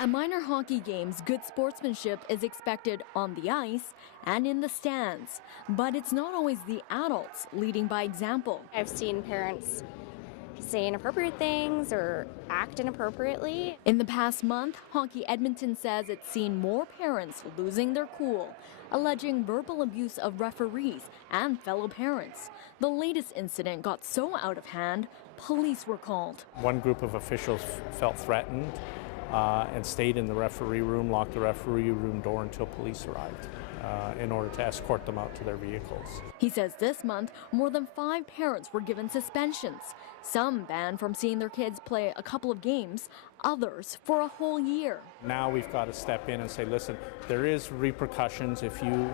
At minor hockey games, good sportsmanship is expected on the ice and in the stands. But it's not always the adults leading by example. I've seen parents say inappropriate things or act inappropriately. In the past month, Hockey Edmonton says it's seen more parents losing their cool, alleging verbal abuse of referees and fellow parents. The latest incident got so out of hand, police were called. One group of officials felt threatened and stayed in the referee room, locked the referee room door until police arrived in order to escort them out to their vehicles. He says this month, more than 5 parents were given suspensions. Some banned from seeing their kids play a couple of games, others for a whole year. Now we've got to step in and say, listen, there is repercussions if you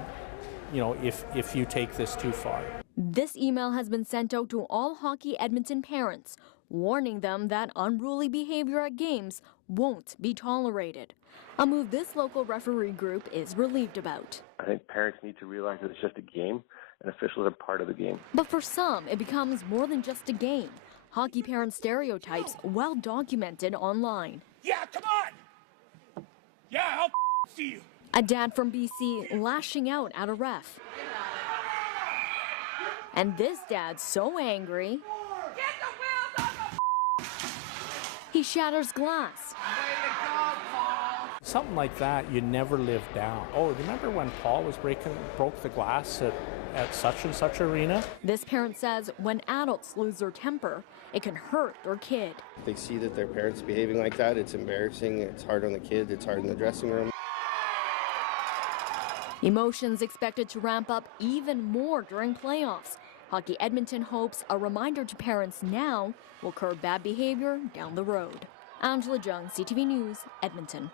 take this too far. This email has been sent out to all Hockey Edmonton parents, warning them that unruly behavior at games won't be tolerated. A move this local referee group is relieved about. I think parents need to realize that it's just a game and officials are part of the game. But for some, it becomes more than just a game. Hockey parent stereotypes well documented online. Yeah, come on! Yeah, I'll see you. A dad from BC lashing out at a ref. And this dad's so angry, Get the wheels on the he shatters glass. Way to go, Paul! Something like that you never live down. Oh, remember when Paul was broke the glass at such and such arena? This parent says when adults lose their temper, it can hurt their kid. They see that their parents behaving like that, it's embarrassing, it's hard on the kid, it's hard in the dressing room. Emotions expected to ramp up even more during playoffs. Hockey Edmonton hopes a reminder to parents now will curb bad behavior down the road. Angela Jung, CTV News, Edmonton.